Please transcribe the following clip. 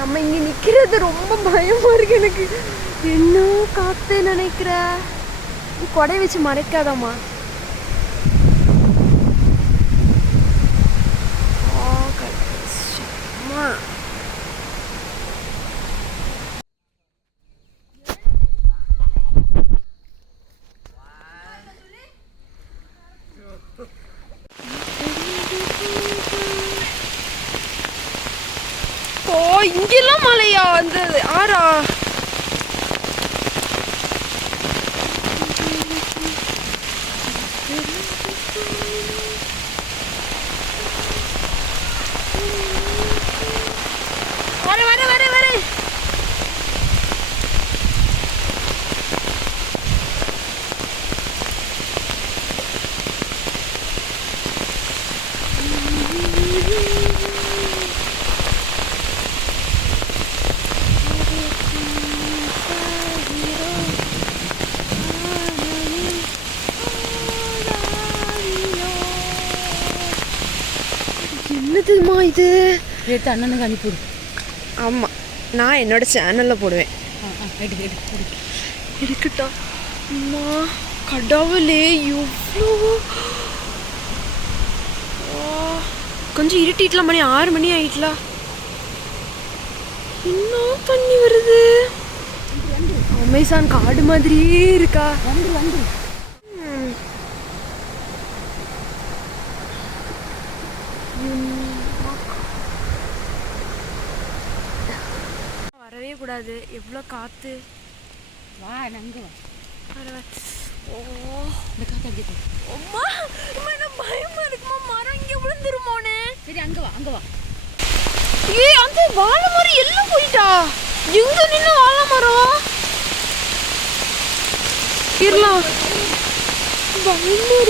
நம்ம இங்க நிக்கிறது ரொம்ப பயமா இருக்கு எனக்கு. என்ன காத்து நினைக்கிற, கொடை வச்சு மறைக்காதம்மா. ஓ இங்கெல்லாம் மழையா? அந்த ஆறா? வர வர வர வர. என்னதுமா இது? எடுத்து அண்ணனுக்கு அனுப்பிவிடு. ஆமாம், நான் என்னோட சேனலில் போடுவேன். இருக்கட்டா அம்மா, கடவுளே எவ்வளோ. கொஞ்சம் இருட்டிட்டலாம், மணி 6 மணி ஆயிட்டலாம். இன்னும் தண்ணி வருது. அமேசான் காடு மாதிரியே இருக்கா. வரவே கூடாது, எவ்வளோ காத்து. வா நங்க வா. ஓ இந்த காத்து அங்கே போ. அம்மா என்ன பயமா இருக்குமா, மரம் இங்கே விழுந்துருமோன்னு. சரி அங்கே வா, அங்கே வா. ஏய் அந்த வாழை மரம் எல்லாம் போயிட்டா. எங்க நின்று வாழை மரம் இருலாம் பயமா